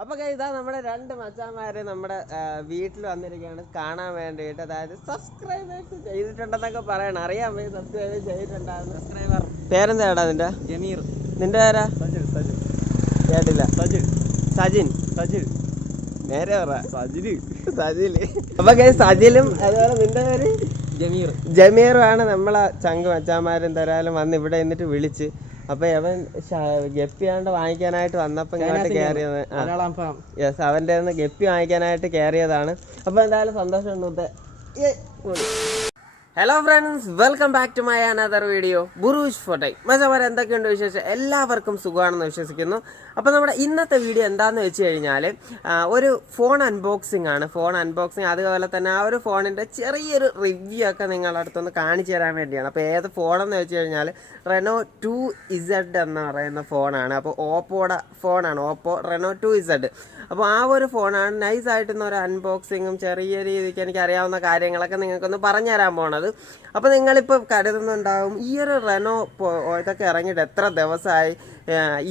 അപ്പൊ ഇതാ നമ്മുടെ രണ്ട് മച്ചാന്മാര് നമ്മുടെ വീട്ടിൽ വന്നിരിക്കുകയാണ് കാണാൻ വേണ്ടിയിട്ട്. അതായത് സബ്സ്ക്രൈബേഴ്സ് ചെയ്തിട്ടുണ്ടെന്നൊക്കെ പറയണം. അറിയാൻ പോയി സബ്സ്ക്രൈബ് ചെയ്തിട്ടുണ്ടായിരുന്നു. സബ്സ്ക്രൈബർ പേരെന്താടാ നിന്റെ? ജമീർ. നിന്റെ പേരാ? കേട്ടില്ല. സജിൻ. നേരെ പറ. സജില്. അപ്പൊ സജിലും അതുപോലെ നിന്റെ പേര് ജമീറുമാണ്. നമ്മളെ ചങ്ക് മച്ചാന്മാരും തരാലും വന്ന് ഇവിടെ എന്നിട്ട് വിളിച്ച്. അപ്പൊ അവൻ ഗപ്പിയാണ്ട് വാങ്ങിക്കാനായിട്ട് വന്നപ്പോ ഇങ്ങോട്ട് കയറിയത്. യെസ്, അവന്റെ ഗപ്പി വാങ്ങിക്കാനായിട്ട് കയറിയതാണ്. അപ്പൊ എന്തായാലും സന്തോഷമുണ്ട്. Hello friends, welcome back to my another video ബുറൂജ് ഫോട്ടോ. മച്ചാമാരെ എന്തൊക്കെയുണ്ട് വിശേഷം? എല്ലാവർക്കും സുഖമാണെന്ന് വിശ്വസിക്കുന്നു. അപ്പോൾ നമ്മുടെ ഇന്നത്തെ വീഡിയോ എന്താണെന്ന് വെച്ച് കഴിഞ്ഞാൽ ഒരു ഫോൺ അൺബോക്സിംഗ് ആണ്. ഫോൺ അൺബോക്സിങ്, അതുപോലെ തന്നെ ആ ഒരു ഫോണിൻ്റെ ചെറിയൊരു റിവ്യൂ ഒക്കെ നിങ്ങളുടെ അടുത്തൊന്ന് കാണിച്ചു തരാൻ വേണ്ടിയാണ്. അപ്പോൾ ഏത് ഫോണെന്ന് വെച്ച് കഴിഞ്ഞാൽ റെനോ 2Z എന്ന് പറയുന്ന ഫോണാണ്. അപ്പോൾ ഓപ്പോയുടെ ഫോണാണ്, ഓപ്പോ റെനോ 2Z. അപ്പോൾ ആ ഒരു ഫോണാണ് നൈസായിട്ടുന്ന ഒരു അൺബോക്സിങ്ങും ചെറിയ രീതിക്ക് എനിക്കറിയാവുന്ന കാര്യങ്ങളൊക്കെ നിങ്ങൾക്കൊന്ന് പറഞ്ഞു തരാൻ പോണത്. അപ്പോൾ നിങ്ങളിപ്പോൾ കരുതുന്നുണ്ടാവും ഈ ഒരു റെനോ ഇതൊക്കെ ഇറങ്ങിയിട്ട് എത്ര ദിവസമായി,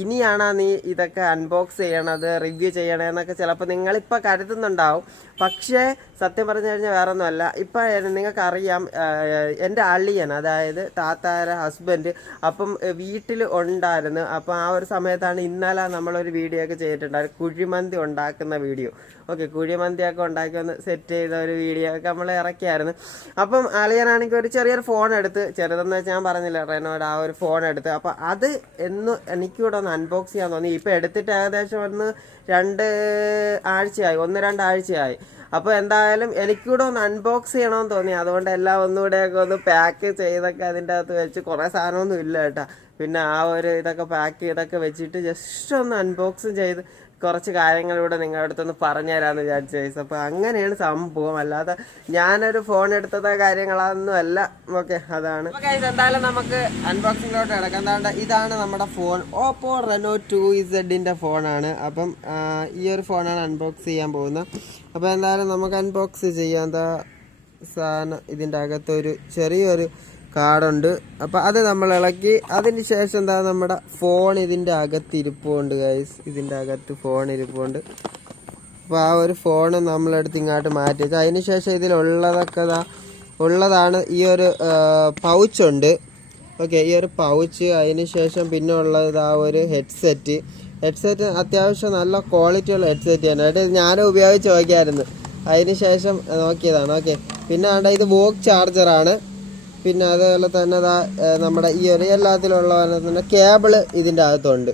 ഇനിയാണോ നീ ഇതൊക്കെ അൺബോക്സ് ചെയ്യണത്, റിവ്യൂ ചെയ്യണമെന്നൊക്കെ ചിലപ്പോൾ നിങ്ങളിപ്പോൾ കരുതുന്നുണ്ടാവും. പക്ഷേ സത്യം പറഞ്ഞു കഴിഞ്ഞാൽ വേറെ ഒന്നുമല്ല. ഇപ്പം നിങ്ങൾക്കറിയാം, എൻ്റെ അളിയൻ, അതായത് താത്താരെ ഹസ്ബൻഡ് അപ്പം വീട്ടിൽ ഉണ്ടായിരുന്നു. അപ്പോൾ ആ ഒരു സമയത്താണ് ഇന്നലെ നമ്മളൊരു വീഡിയോ ഒക്കെ ചെയ്തിട്ടുണ്ടായിരുന്നു, കുഴിമന്തി ഉണ്ടാക്കുന്ന വീഡിയോ. ഓക്കെ, കുഴിമന്തിയൊക്കെ ഉണ്ടാക്കി ഒന്ന് സെറ്റ് ചെയ്ത ഒരു വീഡിയോ ഒക്കെ നമ്മൾ ഇറക്കിയായിരുന്നു. അപ്പം അളിയനാണെങ്കിൽ ഒരു ചെറിയൊരു ഫോൺ എടുത്ത്, ചെറുതെന്ന് വെച്ചാൽ ഞാൻ പറഞ്ഞില്ല റെനോയുടെ ആ ഒരു ഫോൺ എടുത്ത്. അപ്പോൾ അത് എനിക്കൂടെ ഒന്ന് അൺബോക്സ് ചെയ്യാൻ തോന്നി. ഇപ്പം എടുത്തിട്ട് ഏകദേശം 1-2 ആഴ്ചയായി. അപ്പോൾ എന്തായാലും എനിക്കൂടെ ഒന്ന് അൺബോക്സ് ചെയ്യണമെന്ന് തോന്നി. അതുകൊണ്ട് എല്ലാം ഒന്നുകൂടെയൊക്കെ ഒന്ന് പാക്ക് ചെയ്തൊക്കെ അതിൻ്റെ അകത്ത് വെച്ച്, കുറേ സാധനമൊന്നും ഇല്ല കേട്ടോ. പിന്നെ ആ ഒരു ഇതൊക്കെ പാക്ക് ചെയ്തൊക്കെ വെച്ചിട്ട് ജസ്റ്റ് ഒന്ന് അൺബോക്സ് ചെയ്ത് കുറച്ച് കാര്യങ്ങളിലൂടെ നിങ്ങളുടെ അടുത്തൊന്ന് പറഞ്ഞു തരാമെന്ന് വിചാരിച്ചു ഗൈസ്. അപ്പോൾ അങ്ങനെയാണ് സംഭവം, അല്ലാതെ ഞാനൊരു ഫോൺ എടുത്തതോ കാര്യങ്ങളൊന്നും അല്ല. ഓക്കെ, അതാണ് ഗൈസ്. എന്തായാലും നമുക്ക് അൺബോക്സിങ്ങിലോട്ട് കിടക്കാം. എന്താണ്ട് ഇതാണ് നമ്മുടെ ഫോൺ, ഓപ്പോ റെനോ 2Z ഫോണാണ്. അപ്പം ഈ ഒരു ഫോണാണ് അൺബോക്സ് ചെയ്യാൻ പോകുന്നത്. അപ്പോൾ എന്തായാലും നമുക്ക് അൺബോക്സ് ചെയ്യാം. എന്താ സാധനം, ഇതിൻ്റെ അകത്തൊരു ചെറിയൊരു കാർഡുണ്ട്. അപ്പോൾ അത് നമ്മൾ ഇളക്കി, അതിന് ശേഷം എന്താ നമ്മുടെ ഫോൺ ഇതിൻ്റെ അകത്ത് ഇരിപ്പുണ്ട് ഗൈസ്. ഇതിൻ്റെ അകത്ത് ഫോൺ ഇരിപ്പുണ്ട്. അപ്പോൾ ആ ഒരു ഫോൺ നമ്മളെടുത്ത് ഇങ്ങോട്ട് മാറ്റി വെച്ചാൽ അതിന് ശേഷം ഇതിലുള്ളതൊക്കെ ഉള്ളതാണ് ഈ ഒരു പൗച്ചുണ്ട്. ഓക്കെ, ഈ ഒരു പൗച്ച്. അതിന് ശേഷം പിന്നെ ഉള്ളത് ആ ഒരു ഹെഡ്സെറ്റ് അത്യാവശ്യം നല്ല ക്വാളിറ്റിയുള്ള ഹെഡ്സെറ്റ് തന്നെ ആയിട്ട് ഞാനും ഉപയോഗിച്ച് നോക്കിയായിരുന്നു. അതിന് ശേഷം നോക്കിയതാണ്. ഓക്കെ, പിന്നെ ഇത് വോക്ക് ചാർജറാണ്. പിന്നെ അതുപോലെ തന്നെ നമ്മുടെ ഈ ഒരു എല്ലാത്തിലുള്ള തന്നെ കേബിള് ഇതിൻ്റെ അകത്തുണ്ട്.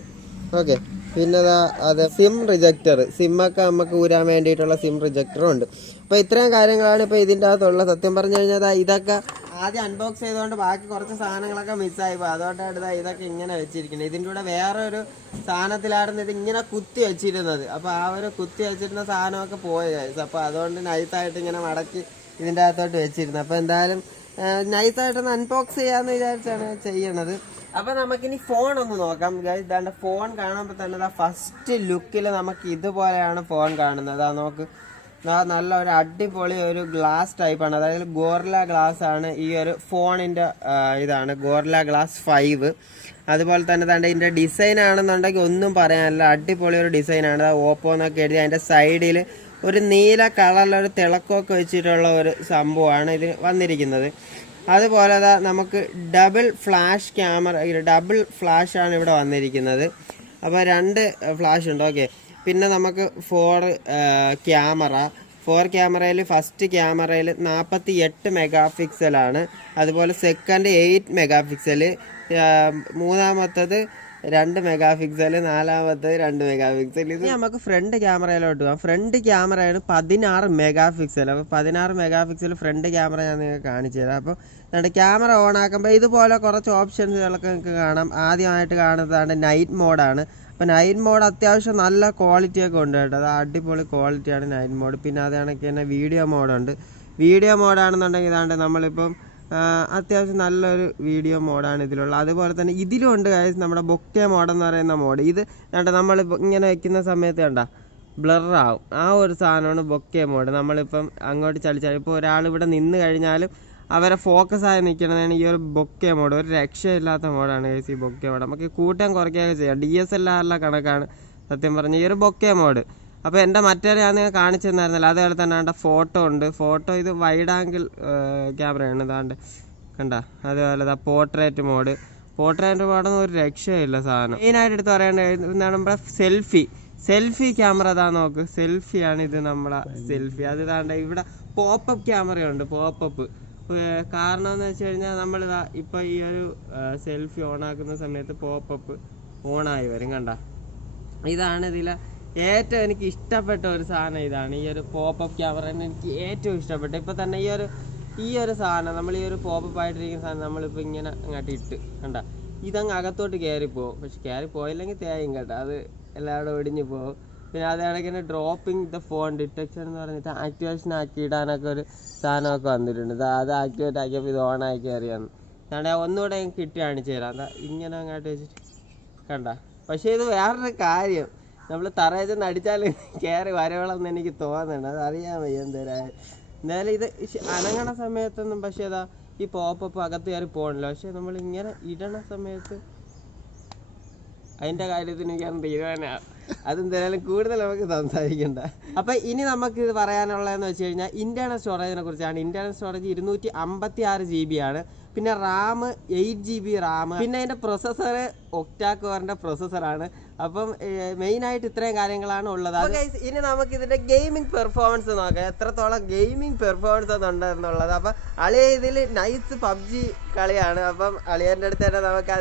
ഓക്കെ, പിന്നെ അത് സിം റിജക്ടർ, സിമ്മൊക്കെ നമുക്ക് ഊരാൻ വേണ്ടിയിട്ടുള്ള സിം റിജക്ടറും ഉണ്ട്. അപ്പോൾ ഇത്രയും കാര്യങ്ങളാണ് ഇപ്പോൾ ഇതിൻ്റെ അകത്തുള്ള. സത്യം പറഞ്ഞു കഴിഞ്ഞാൽ ഇതൊക്കെ ആദ്യം അൺബോക്സ് ചെയ്തുകൊണ്ട് ബാക്കി കുറച്ച് സാധനങ്ങളൊക്കെ മിസ്സായി പോയി. അതുകൊണ്ടാണ് ഇതൊക്കെ ഇങ്ങനെ വെച്ചിരിക്കുന്നത്. ഇതിൻ്റെ കൂടെ വേറൊരു സാധനത്തിലായിരുന്നു ഇത് ഇങ്ങനെ കുത്തി വെച്ചിരുന്നത്. അപ്പോൾ ആ ഒരു കുത്തി വെച്ചിരുന്ന സാധനമൊക്കെ പോയി ഗൈസ്. അപ്പോൾ അതുകൊണ്ട് നൈസായിട്ട് ഇങ്ങനെ മടക്കി ഇതിൻ്റെ അകത്തോട്ട് വെച്ചിരുന്നത്. അപ്പോൾ എന്തായാലും നൈസായിട്ടൊന്ന് അൺബോക്സ് ചെയ്യാന്ന് വിചാരിച്ചാണ് ചെയ്യണത്. അപ്പൊ നമുക്കിനി ഫോൺ ഒന്ന് നോക്കാം ഗൈസ്. ഇതാണ്ട് ഫോൺ കാണുമ്പോൾ തന്നെ ഫസ്റ്റ് ലുക്കിൽ നമുക്ക് ഇതുപോലെയാണ് ഫോൺ കാണുന്നത്. നോക്ക്, നല്ല ഒരു അടിപൊളി ഒരു ഗ്ലാസ് ടൈപ്പാണ്, അതായത് ഗോറില്ല ഗ്ലാസ് ആണ് ഈ ഒരു ഫോണിന്റെ. ഇതാണ് ഗോറില്ല ഗ്ലാസ് 5. അതുപോലെ തന്നെ ഇതിന്റെ ഡിസൈൻ ആണെന്നുണ്ടെങ്കിൽ ഒന്നും പറയാനില്ല, അടിപൊളി ഒരു ഡിസൈനാണ്. ഓപ്പോ എന്നൊക്കെ എഴുതി അതിന്റെ സൈഡിൽ ഒരു നീല കളറിലൊരു തിളക്കമൊക്കെ വെച്ചിട്ടുള്ള ഒരു സംഭവമാണ് ഇത് വന്നിരിക്കുന്നത്. അതുപോലെ നമുക്ക് ഡബിൾ ഫ്ലാഷ് ക്യാമറ, ഡബിൾ ഫ്ലാഷാണ് ഇവിടെ വന്നിരിക്കുന്നത്. അപ്പോൾ 2 ഫ്ലാഷ് ഉണ്ട്. ഓക്കെ, പിന്നെ നമുക്ക് 4 ക്യാമറയിൽ ഫസ്റ്റ് ക്യാമറയിൽ 48 മെഗാ പിക്സലാണ്. അതുപോലെ സെക്കൻഡ് 8 മെഗാ പിക്സൽ, മൂന്നാമത്തത് 2 മെഗാ പിക്സൽ, നാലാമത്തെ 2 മെഗാ പിക്സൽ. ഇത് നമുക്ക് ഫ്രണ്ട് ക്യാമറയിലോട്ട് പോകാം. ഫ്രണ്ട് ക്യാമറയാണ് 16 മെഗാ പിക്സൽ. അപ്പോൾ 16 മെഗാ പിക്സൽ ഫ്രണ്ട് ക്യാമറ ഞാൻ നിങ്ങൾക്ക് കാണിച്ചു തരാം. അപ്പോൾ ക്യാമറ ഓൺ ആക്കുമ്പോൾ ഇതുപോലെ കുറച്ച് ഓപ്ഷൻസുകളൊക്കെ നിങ്ങൾക്ക് കാണാം. ആദ്യമായിട്ട് കാണുന്നതാണ് നൈറ്റ് മോഡാണ്. അപ്പോൾ നൈറ്റ് മോഡ് അത്യാവശ്യം നല്ല ക്വാളിറ്റിയൊക്കെ ഉണ്ട് കേട്ടോ. അത് അടിപൊളി ക്വാളിറ്റിയാണ് നൈറ്റ് മോഡ്. പിന്നെ അത് കണക്ക് തന്നെ വീഡിയോ മോഡുണ്ട്. വീഡിയോ മോഡാണെന്നുണ്ടെങ്കിൽ ഇതാണ്ട് നമ്മളിപ്പം അത്യാവശ്യം നല്ലൊരു വീഡിയോ മോഡാണ് ഇതിലുള്ളത്. അതുപോലെ തന്നെ ഇതിലും ഉണ്ട് ഗൈസ് നമ്മുടെ ബൊക്കെ മോഡെന്ന് പറയുന്ന മോഡ്. ഇത് നമ്മളിപ്പോൾ ഇങ്ങനെ വെക്കുന്ന സമയത്ത് ബ്ലറാവും, ആ ഒരു സാധനമാണ് ബൊക്കെ മോഡ്. നമ്മളിപ്പം അങ്ങോട്ട് ചലിച്ചാൽ ഇപ്പോൾ ഒരാൾ ഇവിടെ നിന്ന് കഴിഞ്ഞാലും അവരെ ഫോക്കസ് ആയി നിൽക്കുന്നതാണ് ഈ ഒരു ബൊക്കെ മോഡ്. ഒരു രക്ഷയില്ലാത്ത മോഡാണ് ഗൈസ് ഈ ബൊക്കെ മോഡ്. നമുക്ക് കൂട്ടാൻ കുറയ്ക്കുകയൊക്കെ ചെയ്യാം. DSLR കണക്കാണ് സത്യം പറഞ്ഞ ഈ ഒരു ബൊക്കെ മോഡ്. അപ്പോൾ എൻ്റെ മറ്റൊരു ഞാൻ നിങ്ങൾ കാണിച്ചു തന്നായിരുന്നല്ലോ, അതേപോലെ തന്നെ വേണ്ട ഫോട്ടോ ഉണ്ട്. ഫോട്ടോ ഇത് വൈഡ് ആംഗിൾ ക്യാമറയാണ്, ഇതാണ്ട് കണ്ട. അതേപോലെ പോർട്രേറ്റ് മോഡ് മോഡൊന്നും ഒരു രക്ഷയില്ല സാധനം. മെയിനായിട്ട് എടുത്ത് പറയേണ്ടത് നമ്മുടെ സെൽഫി ക്യാമറ. അതാ നോക്ക്, സെൽഫിയാണ് ഇത്, നമ്മളെ സെൽഫി. അത് താണ്ട ഇവിടെ പോപ്പപ്പ് ക്യാമറയുണ്ട്, പോപ്പപ്പ്. കാരണം എന്ന് വെച്ച് കഴിഞ്ഞാൽ നമ്മളിതാ ഇപ്പം ഈ ഒരു സെൽഫി ഓണാക്കുന്ന സമയത്ത് പോപ്പപ്പ് ഓണായി വരും കണ്ട. ഇതാണ് ഇതിലെ ഏറ്റവും എനിക്ക് ഇഷ്ടപ്പെട്ട ഒരു സാധനം. ഇതാണ് ഈ ഒരു പോപ്പപ്പ് ക്യാമറ എനിക്ക് ഏറ്റവും ഇഷ്ടപ്പെട്ടു. ഇപ്പം തന്നെ ഈ ഒരു സാധനം, നമ്മൾ ഈ ഒരു പോപ്പപ്പ് ആയിട്ടിരിക്കുന്ന സാധനം നമ്മളിപ്പോൾ ഇങ്ങനെ അങ്ങോട്ട് ഇട്ട് കണ്ട, ഇതങ്ങ് അകത്തോട്ട് കയറിപ്പോവും. പക്ഷെ കയറി പോയില്ലെങ്കിൽ തേയും കേട്ടോ, അത് എല്ലാവരും ഒടിഞ്ഞു പോകും. പിന്നെ അത് കണക്കിന് ഡ്രോപ്പിംഗ് ദ ഫോൺ ഡിറ്റക്ഷൻ എന്ന് പറഞ്ഞിട്ട് ആക്ടിവേഷൻ ആക്കി ഇടാനൊക്കെ ഒരു സാധനമൊക്കെ വന്നിട്ടുണ്ട്. അത് ആക്ടിവേറ്റ് ആക്കിയപ്പോൾ ഇത് ഓൺ ആക്കി അറിയാമെന്ന് ഞാൻ ഒന്നുകൂടെ എനിക്ക് കിട്ടി കാണിച്ചു തരാം. എന്താ ഇങ്ങനെ അങ്ങോട്ട് വെച്ചിട്ട് കണ്ട. പക്ഷേ ഇത് വേറൊരു കാര്യം, നമ്മൾ തറയിൽ ചെന്ന് അടിച്ചാൽ കയറി വരവളെന്ന് എനിക്ക് തോന്നുന്നുണ്ട്. അത് അറിയാൻ വയ്യ എന്തായാലും. എന്തായാലും ഇത് അനങ്ങണ സമയത്തൊന്നും പക്ഷേ അതാ ഈ പോപ്പപ്പ് അകത്ത് കയറി പോകണല്ലോ. പക്ഷെ നമ്മൾ ഇങ്ങനെ ഇടണ സമയത്ത് അതിൻ്റെ കാര്യത്തിന് എനിക്കാണ് തീരുമാനമാണ്. അതെന്തായാലും കൂടുതൽ നമുക്ക് സംസാരിക്കണ്ട. അപ്പം ഇനി നമുക്ക് ഇത് പറയാനുള്ളതെന്ന് വെച്ച് കഴിഞ്ഞാൽ ഇൻറ്റേർണൽ സ്റ്റോറേജിനെ കുറിച്ചാണ്. ഇൻറ്റേർണൽ സ്റ്റോറേജ് 256 GB ആണ്. പിന്നെ റാം 8 GB റാം. പിന്നെ അതിൻ്റെ പ്രൊസസ്സർ ഒക്ടാ കോറിൻ്റെ പ്രൊസസ്സറാണ്. അപ്പം മെയിനായിട്ട് ഇത്രയും കാര്യങ്ങളാണ് ഉള്ളത്. ഇനി നമുക്ക് ഇതിൻ്റെ ഗെയിമിംഗ് പെർഫോമൻസ് നോക്കാം, എത്രത്തോളം ഗെയിമിംഗ് പെർഫോമൻസ് ഉണ്ടെന്നുള്ളത്. അപ്പം അളിയ ഇതിൽ നൈസ് പബ്ജി കളിയാണ്. അപ്പം അളിയൻ്റെ അടുത്ത് തന്നെ നമുക്ക്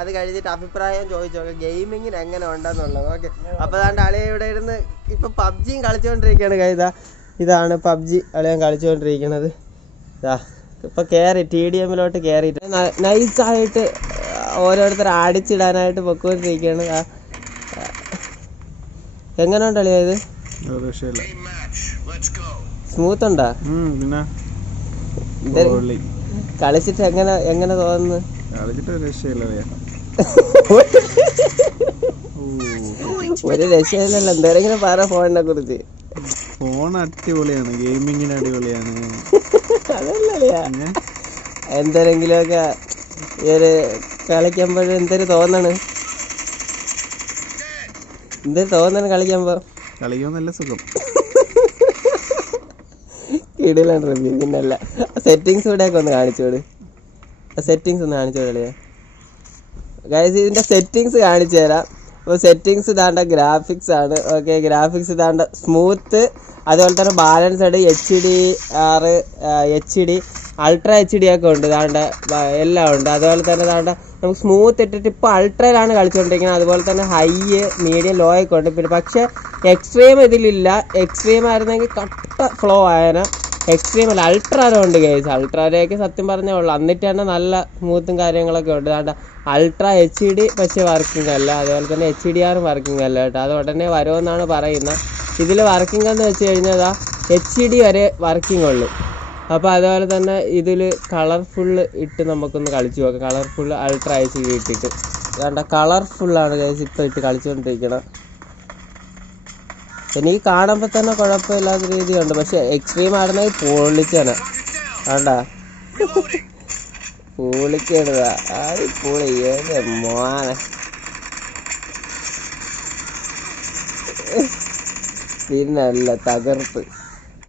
അത് കഴിഞ്ഞിട്ട് അഭിപ്രായം ചോദിച്ചു നോക്കാം ഗെയിമിങ്ങിന് എങ്ങനെ ഉണ്ടെന്നുള്ളത്. ഓക്കെ, അപ്പോൾ അതാണ്ട് അളിയ ഇവിടെ ഇരുന്ന് ഇപ്പം പബ്ജിയും കളിച്ചുകൊണ്ടിരിക്കുകയാണ്. ഇതാണ് പബ്ജി അളിയൻ കളിച്ചുകൊണ്ടിരിക്കുന്നത്. ഇതാ ഇപ്പം കയറി TDMലോട്ട് കയറിയിട്ട് നൈസായിട്ട് ഓരോരുത്തർ അടിച്ചിടാനായിട്ട് പൊക്കോണ്ടിരിക്കുകയാണ്. എങ്ങനെ ഉണ്ടല്ലേ ഇത്? സ്മൂത്ത് ഉണ്ടാ? കളിച്ചിട്ട് എങ്ങനെ തോന്നുന്നു? ഒരു രക്ഷയില്ലല്ലോ. എന്തെങ്കിലും പറ ഫോണിനെ കുറിച്ച്. ഫോൺ അടിപൊളിയാണ്, ഗെയിമിങ്ങിന് അടിപൊളിയാണ്. അതല്ലല്ലേ എന്തെങ്കിലുമൊക്കെ ഈ ഒരു കളിക്കുമ്പോഴും എന്തൊരു തോന്നണ് കളിക്കുമ്പോ? കളിക്കാൻ നല്ല സുഖം. കിടിലാണ് റിവ്യൂ. പിന്നല്ല സെറ്റിങ്സ് ഇവിടെയൊക്കെ ഒന്ന് കാണിച്ചോട്. സെറ്റിങ്സ് ഒന്ന് കാണിച്ചോളിയാ ഗൈസ്. ഇതിന്റെ സെറ്റിങ്സ് കാണിച്ചു തരാം. അപ്പോൾ സെറ്റിങ്സ് ഇതാണ്ട ഗ്രാഫിക്സ് ആണ്. ഓക്കെ, ഗ്രാഫിക്സ് ഇതാണ്ട സ്മൂത്ത്, അതുപോലെ തന്നെ balanced, HDR, HD, ultra HD ഒക്കെ ഉണ്ട്. ഇതാണ്ട് എല്ലാം ഉണ്ട്. അതുപോലെ തന്നെ ഇതാണ്ട് നമുക്ക് സ്മൂത്ത് ഇട്ടിട്ട് ഇപ്പോൾ അൾട്രയിലാണ് കളിച്ചുകൊണ്ടിരിക്കുന്നത്. അതുപോലെ തന്നെ ഹൈ, മീഡിയം, ലോ ഒക്കെ ഉണ്ട്. പിന്നെ പക്ഷേ എക്സ്ട്രീം ഇതിലില്ല. എക്സ്ട്രീം ആയിരുന്നെങ്കിൽ കട്ട ഫ്ലോ ആയേനെ. എക്സ്ട്രീം അല്ല, അൾട്രാരോ ഉണ്ട് ഗൈസ്. അൾട്രാരയൊക്കെ സത്യം പറഞ്ഞേ ഉള്ളൂ. എന്നിട്ട് തന്നെ നല്ല സ്മൂത്തും കാര്യങ്ങളൊക്കെ ഉണ്ട്. അതാണ്ട് അൾട്രാ HD പക്ഷേ വർക്കിംഗ് അല്ല. അതുപോലെ തന്നെ HDR വർക്കിംഗ് അല്ല കേട്ടോ. അത് ഉടനെ വരുമെന്നാണ് പറയുന്നത്. ഇതിൽ വർക്കിംഗ് എന്ന് വെച്ച് കഴിഞ്ഞാൽ HD വരെ വർക്കിംഗ് ഉള്ളു. അപ്പോൾ അതുപോലെ തന്നെ ഇതിൽ കളർഫുള്ള് ഇട്ട് നമുക്കൊന്ന് കളിച്ചു നോക്കാം. കളർഫുള്ള് അൾട്രാ HD ഇട്ടിട്ട് വേണ്ട, കളർഫുള്ളാണ് ഗൈസ് ഇപ്പോൾ ഇട്ട് കളിച്ചുകൊണ്ടിരിക്കണം. എനിക്ക് കാണുമ്പോൾ തന്നെ കുഴപ്പമില്ലാത്ത രീതിയുണ്ട്. പക്ഷെ എക്സ്ട്രീം ആയിരുന്നെങ്കിൽ പൊളിച്ചാണ്. വേണ്ട പൊളിക്കേണ്ടതാ. ആര് പൊളി ഏത് മോനെ. പിന്നല്ല തകർപ്പ്.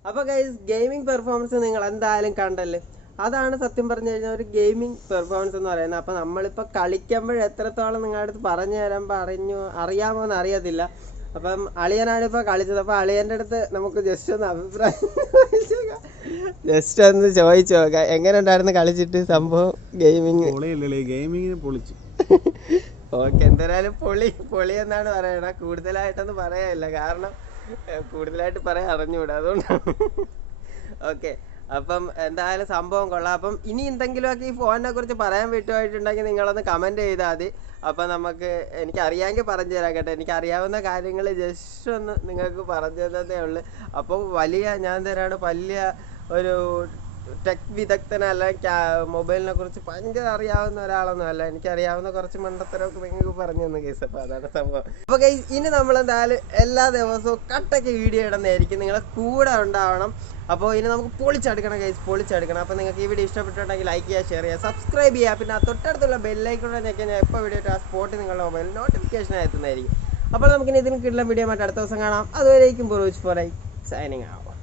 അപ്പോൾ ഗൈസ് ഗെയിമിംഗ് പെർഫോമൻസ് നിങ്ങൾ എന്തായാലും കണ്ടല്ലേ. അതാണ് സത്യം പറഞ്ഞു കഴിഞ്ഞാൽ ഒരു ഗെയിമിംഗ് പെർഫോമൻസ് എന്ന് പറയുന്നത്. അപ്പോൾ നമ്മളിപ്പോൾ കളിക്കുമ്പോൾ എത്രത്തോളം നിങ്ങളുടെ അടുത്ത് പറഞ്ഞു തരുമ്പോൾ അറിയാമോ എന്ന് അറിയത്തില്ല. അപ്പം അളിയനാണ് ഇപ്പോൾ കളിച്ചത്. അപ്പോൾ അളിയൻ്റെ അടുത്ത് നമുക്ക് ജസ്റ്റ് ഒന്ന് അഭിപ്രായം ചോദിച്ചു നോക്കാം എങ്ങനെ ഉണ്ടായിരുന്നു കളിച്ചിട്ട് സംഭവം. ഗെയിമിങ്ങിന് പൊളിച്ചു. ഓക്കെ, എന്തായാലും പൊളി എന്നാണ് പറയണത്. കൂടുതലായിട്ടൊന്നും പറയാനില്ല, കാരണം കൂടുതലായിട്ട് പറയാൻ അറിഞ്ഞുകൂടാ, അതുകൊണ്ടാണ്. ഓക്കെ, അപ്പം എന്തായാലും സംഭവം കൊള്ളാം. അപ്പം ഇനി എന്തെങ്കിലുമൊക്കെ ഈ ഫോണിനെ കുറിച്ച് പറയാൻ വിട്ടുപോയിട്ടുണ്ടെങ്കിൽ നിങ്ങളൊന്ന് കമൻറ്റ് ചെയ്താൽ മതി. അപ്പം എനിക്കറിയാമെങ്കിൽ പറഞ്ഞു തരാം കേട്ടോ. എനിക്കറിയാവുന്ന കാര്യങ്ങൾ ജസ്റ്റ് ഒന്ന് നിങ്ങൾക്ക് പറഞ്ഞു തന്നതേ ഉള്ളൂ. അപ്പോൾ ഞാൻ തരാണ് വലിയ ഒരു ടെക് വിദഗ്ധനല്ല, മൊബൈലിനെ കുറിച്ച് ഭയങ്കര അറിയാവുന്ന ഒരാളൊന്നും അല്ല. എനിക്കറിയാവുന്ന കുറച്ച് മണ്ടത്തരമൊക്കെ നിങ്ങൾക്ക് പറഞ്ഞു തന്ന കേസ്. അപ്പോൾ അതാണ് സംഭവം. അപ്പോൾ ഗൈസ് ഇനി നമ്മളെന്തായാലും എല്ലാ ദിവസവും കട്ടയ്ക്ക് വീഡിയോ ഇടുന്നതായിരിക്കും, നിങ്ങളെ കൂടെ ഉണ്ടാവണം. അപ്പോൾ ഇനി നമുക്ക് പൊളിച്ചെടുക്കണം ഗൈസ്, പൊളിച്ചെടുക്കണം. അപ്പോൾ നിങ്ങൾക്ക് ഈ വീഡിയോ ഇഷ്ടപ്പെട്ടിട്ടുണ്ടെങ്കിൽ ലൈക്ക് ചെയ്യുക, ഷെയർ ചെയ്യുക, സബ്സ്ക്രൈബ് ചെയ്യുക. പിന്നെ തൊട്ടടുത്തുള്ള ബെല്ലൈക്കൺ ഞെക്കിയാൽ ഞാൻ എപ്പോൾ വീഡിയോ ഇട്ട് ആ സ്പോട്ട് നിങ്ങളുടെ മൊബൈലിൽ നോട്ടിഫിക്കേഷൻ എത്തുന്നതായിരിക്കും. അപ്പോൾ നമുക്കിനി ഇതിന് കിട്ടുന്ന വീഡിയോ ആയിട്ട് അടുത്ത ദിവസം കാണാം. അതുവരേക്കും ബുറൂജ് ഫോർ സൈനിങ് ആവും.